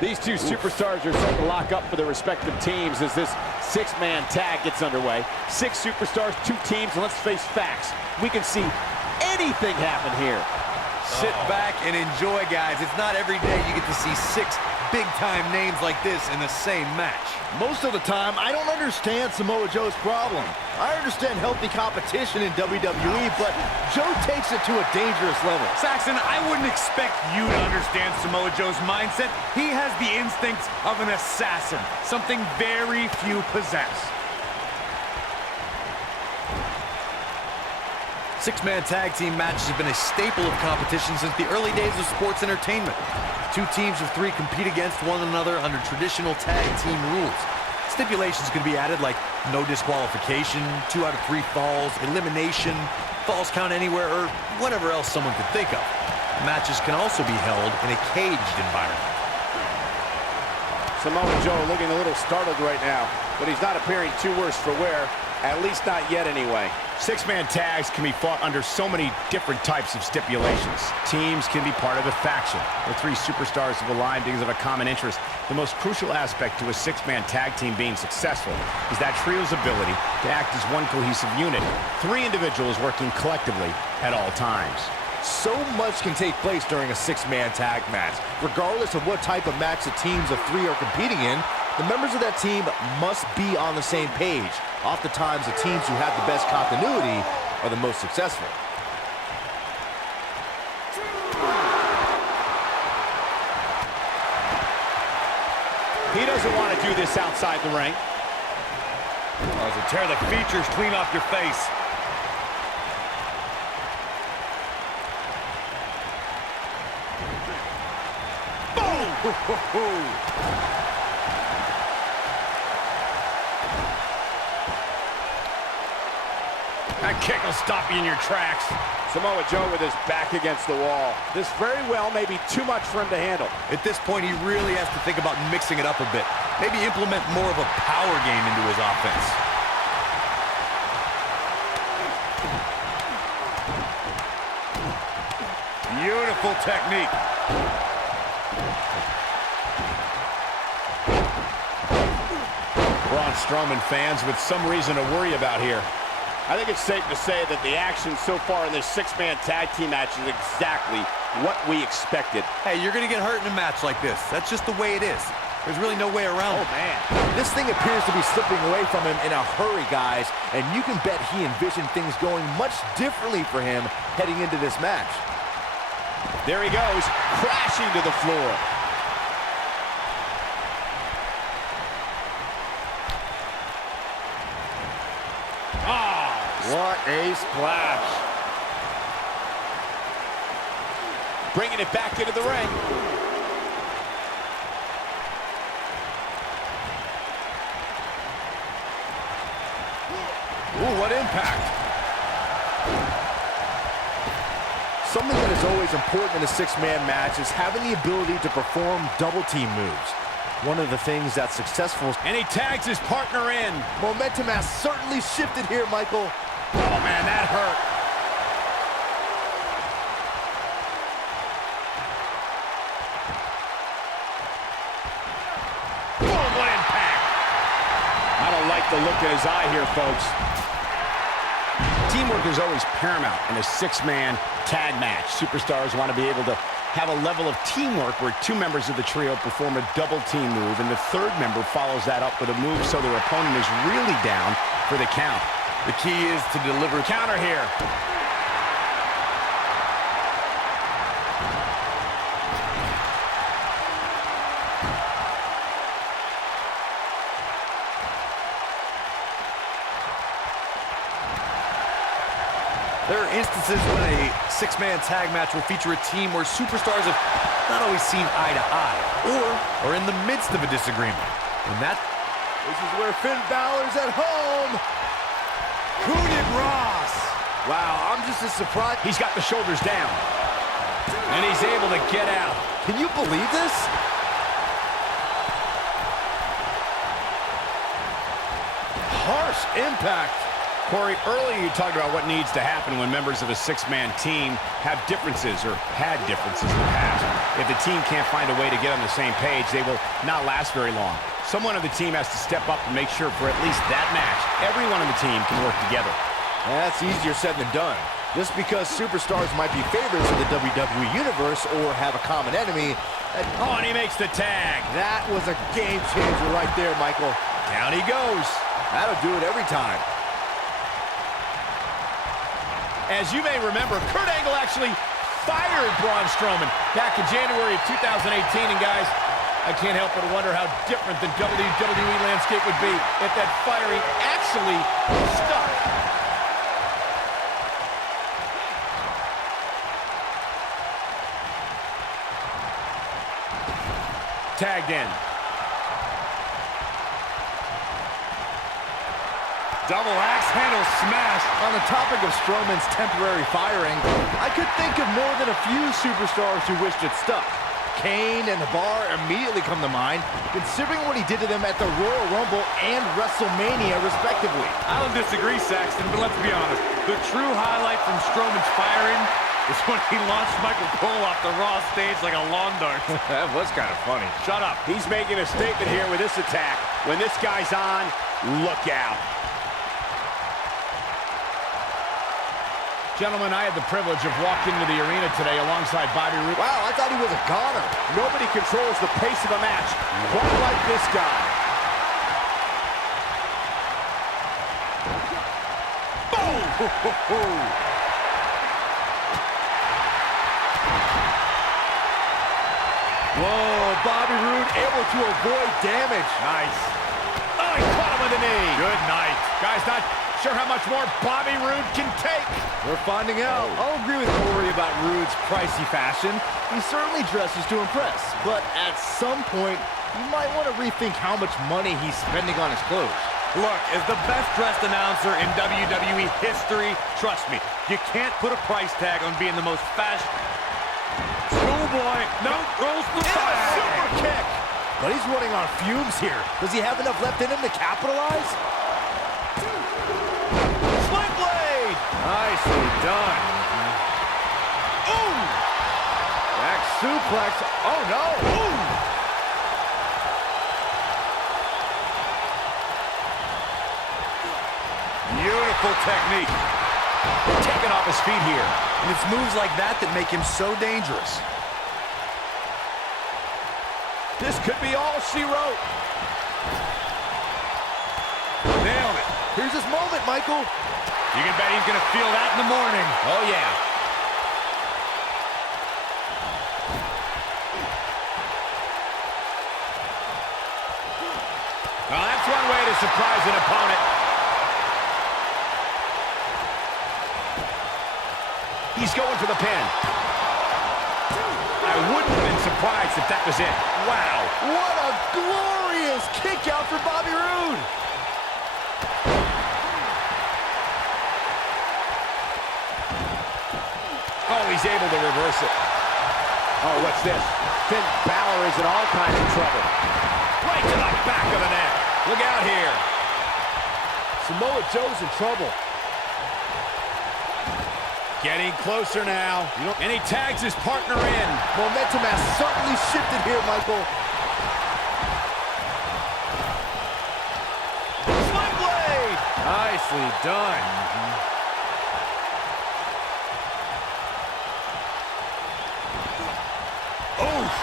These two superstars are starting to lock up for their respective teams as this six-man tag gets underway. 6 superstars, 2 teams, and let's face facts. We can see anything happen here. Sit back and enjoy, guys. It's not every day you get to see 6 big-time names like this in the same match. Most of the time, I don't understand Samoa Joe's problem. I understand healthy competition in WWE, but Joe takes it to a dangerous level. Saxon, I wouldn't expect you to understand Samoa Joe's mindset. He has the instincts of an assassin, something very few possess. 6-man tag team matches have been a staple of competition since the early days of sports entertainment. 2 teams of 3 compete against one another under traditional tag team rules. Stipulations can be added like no disqualification, 2 out of 3 falls, elimination, falls count anywhere, or whatever else someone could think of. Matches can also be held in a caged environment. Samoa Joe looking a little startled right now, but he's not appearing too worse for wear, at least not yet anyway. 6-man tags can be fought under so many different types of stipulations. Teams can be part of a faction. The 3 superstars have aligned because of a common interest. The most crucial aspect to a 6-man tag team being successful is that trio's ability to act as one cohesive unit. 3 individuals working collectively at all times. So much can take place during a 6-man tag match. Regardless of what type of match the teams of 3 are competing in, the members of that team must be on the same page. Oftentimes, the teams who have the best continuity are the most successful. He doesn't want to do this outside the ring. Oh, to tear the features clean off your face. Boom! That kick will stop you in your tracks. Samoa Joe with his back against the wall. This very well may be too much for him to handle. At this point, he really has to think about mixing it up a bit. Maybe implement more of a power game into his offense. Beautiful technique. Braun Strowman fans with some reason to worry about here. I think it's safe to say that the action so far in this 6-man tag team match is exactly what we expected. Hey, you're going to get hurt in a match like this. That's just the way it is. There's really no way around it. Oh, man. This thing appears to be slipping away from him in a hurry, guys, and you can bet he envisioned things going much differently for him heading into this match. There he goes, crashing to the floor. What a splash. Bringing it back into the ring. Ooh, what impact. Something that is always important in a 6-man match is having the ability to perform double team moves. One of the things that's successful. And he tags his partner in. Momentum has certainly shifted here, Michael. Oh, man, that hurt. Boom, what impact. I don't like the look in his eye here, folks. Teamwork is always paramount in a 6-man tag match. Superstars want to be able to have a level of teamwork where 2 members of the trio perform a double team move, and the 3rd member follows that up with a move so their opponent is really down for the count. The key is to deliver counter here. There are instances when a 6-man tag match will feature a team where superstars have not always seen eye to eye or are in the midst of a disagreement. And This is where Finn Balor's at home. Roode Ross. Wow, I'm just as surprised. He's got the shoulders down. And he's able to get out. Can you believe this? Harsh impact. Corey, earlier you talked about what needs to happen when members of a six-man team have differences or had differences in the past. If the team can't find a way to get on the same page, they will not last very long. Someone on the team has to step up and make sure for at least that match, everyone on the team can work together. That's easier said than done. Just because superstars might be favorites in the WWE Universe or have a common enemy. Oh, and he makes the tag. That was a game changer right there, Michael. Down he goes. That'll do it every time. As you may remember, Kurt Angle actually fired Braun Strowman back in January of 2018. And guys, I can't help but wonder how different the WWE landscape would be if that firing actually stuck. Tagged in. Double axe handle smash. On the topic of Strowman's temporary firing, I could think of more than a few superstars who wished it stuck. Kane and the Bar immediately come to mind, considering what he did to them at the Royal Rumble and WrestleMania, respectively. I don't disagree, Saxton, but let's be honest. The true highlight from Strowman's firing is when he launched Michael Cole off the Raw stage like a lawn dart. That was kind of funny. Shut up. He's making a statement here with this attack. When this guy's on, look out. Gentlemen, I had the privilege of walking into the arena today alongside Bobby Roode. Wow, I thought he was a goner. Nobody controls the pace of a match quite like this guy. Boom! Whoa, Bobby Roode able to avoid damage. Nice. Oh, he caught him with a knee. Good night. Guys, not sure how much more Bobby Roode can take. We're finding out. I'll agree with Corey about Roode's pricey fashion. He certainly dresses to impress, but at some point, you might want to rethink how much money he's spending on his clothes. Look, as the best-dressed announcer in WWE history, trust me, you can't put a price tag on being the most fashion. Schoolboy, no, rolls the flag. Super kick! But he's running on fumes here. Does he have enough left in him to capitalize? Sling blade! Nicely done. Ooh! Back suplex. Oh, no. Ooh! Beautiful technique. Taken off his feet here. And it's moves like that that make him so dangerous. This could be all she wrote. Nailed it. Here's his moment, Michael. You can bet he's going to feel that in the morning. Oh, yeah. Well, that's one way to surprise an opponent. He's going for the pin. I wouldn't have been surprised if that was it. Wow. What a glorious kick out for Bobby Roode. Oh, he's able to reverse it. Oh, what's this? Finn Balor is in all kinds of trouble. Right to the back of the neck. Look out here. Samoa Joe's in trouble. Getting closer now. And he tags his partner in. Momentum has certainly shifted here, Michael. Sling blade! Nicely done. Oof!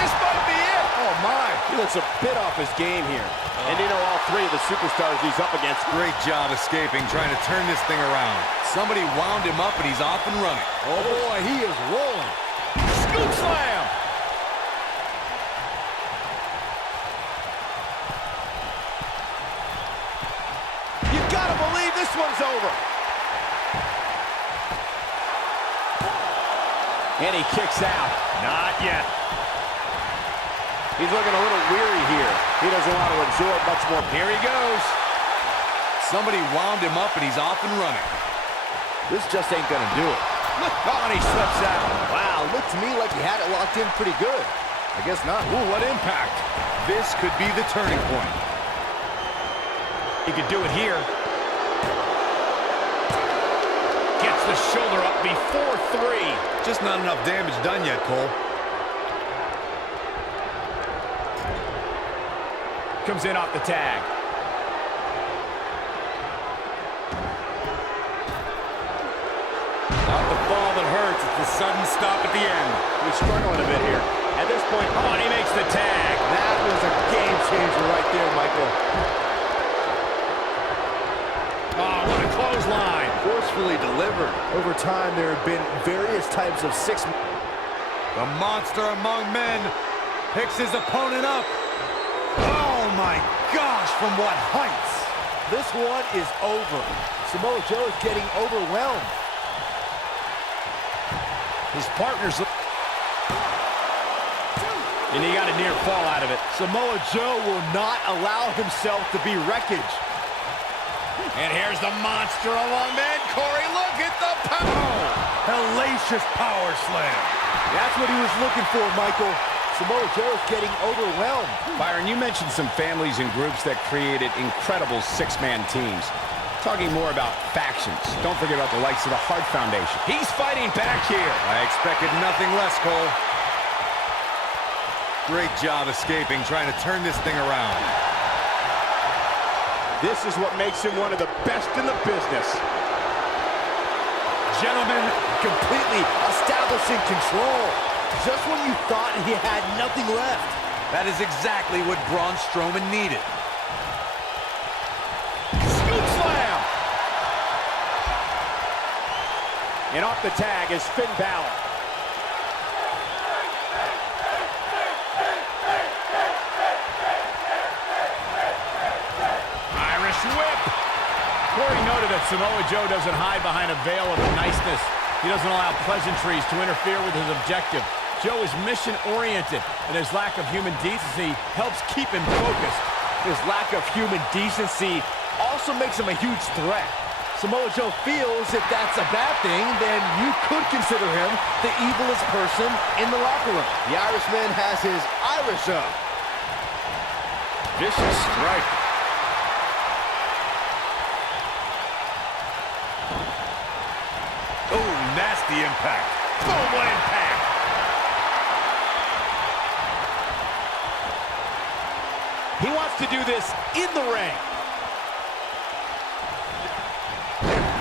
This might be it! Oh, my. He looks a bit off his game here. And you know all three of the superstars he's up against. Great job escaping, trying to turn this thing around. Somebody wound him up and he's off and running. Oh, boy, he is rolling. Scoop slam! You gotta believe this one's over. And he kicks out. Not yet. He's looking a little weary here. He doesn't want to absorb much more. Here he goes. Somebody wound him up and he's off and running. This just ain't gonna do it. Oh, and he slips out. Wow, looked to me like he had it locked in pretty good. I guess not. Ooh, what impact. This could be the turning point. He could do it here. Gets the shoulder up before 3. Just not enough damage done yet, Cole. Comes in off the tag. Not the fall that hurts, it's the sudden stop at the end. He's struggling a bit here. At this point, Oh, and he makes the tag. That was a game changer right there, Michael. Oh, what a clothesline. Forcefully delivered. Over time, there have been various types of six. The monster among men picks his opponent up. Oh my gosh, from what heights? This one is over. Samoa Joe is getting overwhelmed. His partner's... And he got a near fall out of it. Samoa Joe will not allow himself to be wreckage. And here's the monster among men. Corey, look at the power. Hellacious power slam. That's what he was looking for, Michael. Samoa Joe is getting overwhelmed. Byron, you mentioned some families and groups that created incredible six-man teams. Talking more about factions. Don't forget about the likes of the Hart Foundation. He's fighting back here. I expected nothing less, Cole. Great job escaping, trying to turn this thing around. this is what makes him one of the best in the business. Gentlemen, completely establishing control. Just when you thought he had nothing left. That is exactly what Braun Strowman needed. Scoop slam! And off the tag is Finn Balor. Irish whip! Corey noted that Samoa Joe doesn't hide behind a veil of niceness. He doesn't allow pleasantries to interfere with his objective. Joe is mission-oriented, and his lack of human decency helps keep him focused. His lack of human decency also makes him a huge threat. Samoa Joe feels if that's a bad thing, then you could consider him the evilest person in the locker room. The Irishman has his Irish up. Vicious strike. Oh, nasty impact. Boom, what impact! He wants to do this in the ring.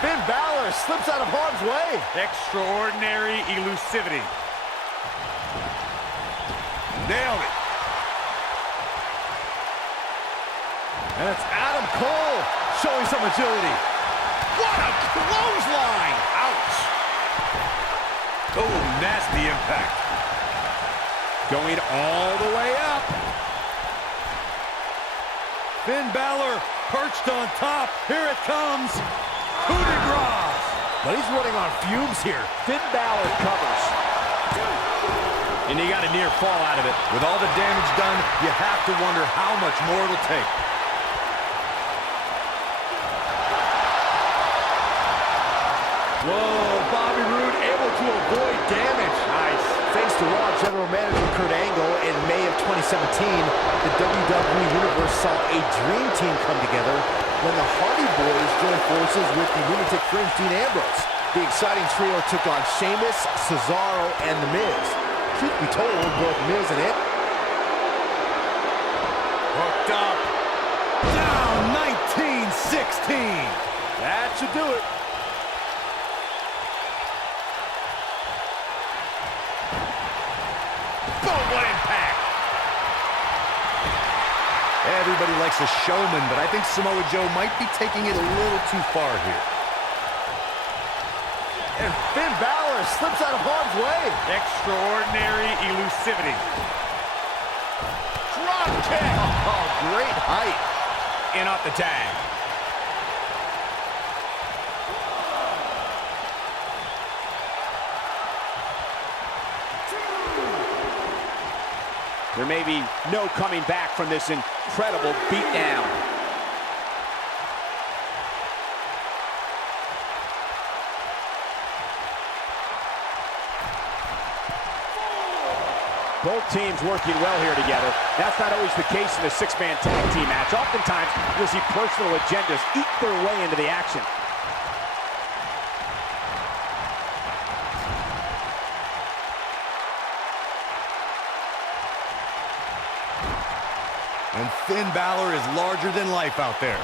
Finn Balor slips out of harm's way. Extraordinary elusivity. Nailed it. And it's Adam Cole showing some agility. What a clothesline! Ouch. Oh, nasty impact. Going all the way up. Finn Balor perched on top. Here it comes. Coup de grace. But he's running on fumes here. Finn Balor covers. And he got a near fall out of it. With all the damage done, you have to wonder how much more it'll take. Whoa, Bobby Roode able to avoid damage. Nice. Thanks to Raw General Manager Kurt Angle in May of 2017, the WWE Universe saw a dream team come together when the Hardy Boys joined forces with the Lunatic Fringe Dean Ambrose. The exciting trio took on Sheamus, Cesaro, and The Miz. Truth be told, both Miz and It Hooked up. Down 1916. that should do it. Boom, what impact! Everybody likes a showman, but I think Samoa Joe might be taking it a little too far here. And Finn Balor slips out of harm's way. Extraordinary elusivity. Drop kick! Oh, great height. In off the tag. There may be no coming back from this incredible beatdown. Both teams working well here together. That's not always the case in a six-man tag team match. Oftentimes, you'll see personal agendas eat their way into the action. And Finn Balor is larger than life out there.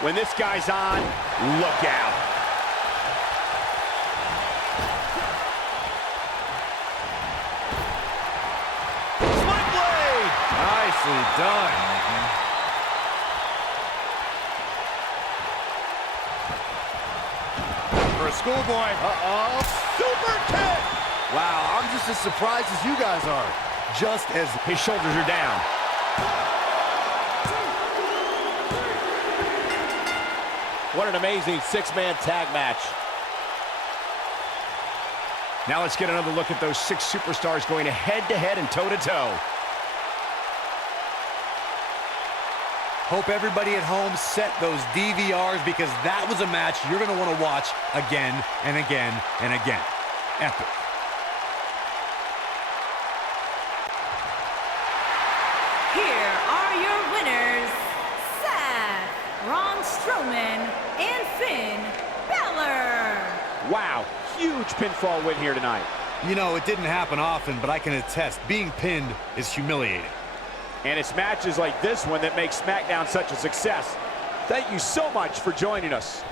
When this guy's on, look out. Spike blade! Nicely done. For a schoolboy. Uh-oh. Super kick! Wow, I'm just as surprised as you guys are. Just as His shoulders are down. What an amazing six-man tag match. Now let's get another look at those 6 superstars going head-to-head and toe-to-toe. Hope everybody at home set those DVRs, because that was a match you're going to want to watch again and again and again. Epic. Here are your winners, Seth, Braun Strowman, and Finn Balor. Wow, huge pinfall win here tonight. You know, it didn't happen often, but I can attest, being pinned is humiliating. And it's matches like this one that make SmackDown such a success. Thank you so much for joining us.